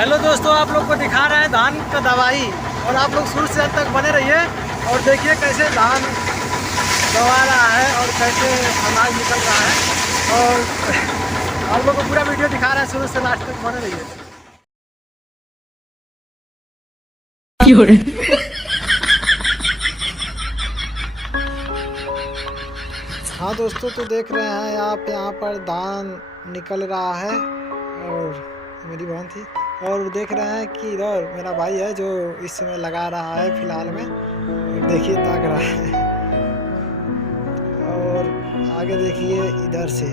Hello दोस्तों, आप लोग को दिखा रहे हैं धान का दवाई और आप लोग शुरू से अंत तक बने रहिए और देखिए कैसे धान दबा रहा है और कैसे अनाज निकल रहा है। और आप लोग को पूरा वीडियो दिखा रहे हैं, शुरू से लास्ट तक बने रहिए। हाँ दोस्तों, तो देख रहे हैं आप यहाँ पर धान निकल रहा है और मेरी बहन थी और देख रहे हैं कि इधर मेरा भाई है जो इस समय लगा रहा है फिलहाल में, और देखिए ताक रहा है। और आगे देखिए इधर से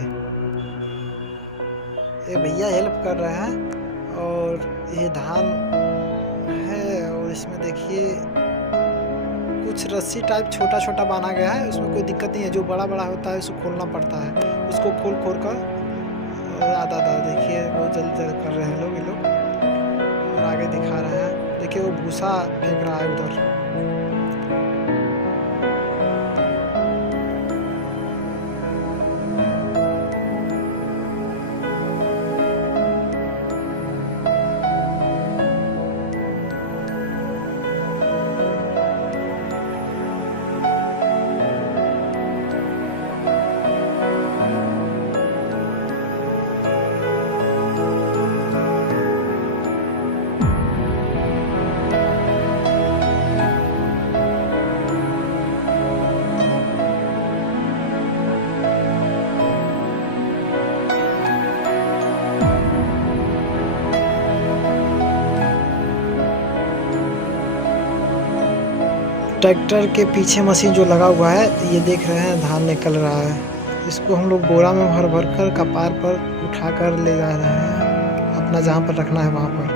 ये भैया हेल्प कर रहे हैं और ये धान है और इसमें देखिए कुछ रस्सी टाइप छोटा छोटा बना गया है, उसमें कोई दिक्कत नहीं है। जो बड़ा बड़ा होता है उसको खोलना पड़ता है, उसको खोल खोल कर आधा देखिए बहुत जल्दी जल्दी कर रहे हैं लोग ये लोग। और आगे दिखा रहे हैं, देखिए वो भूसा फेंक रहा है उधर। ट्रैक्टर के पीछे मशीन जो लगा हुआ है, ये देख रहे हैं धान निकल रहा है। इसको हम लोग बोरा में भर भर कर कपार पर उठा कर ले जा रहे हैं अपना जहाँ पर रखना है वहाँ पर।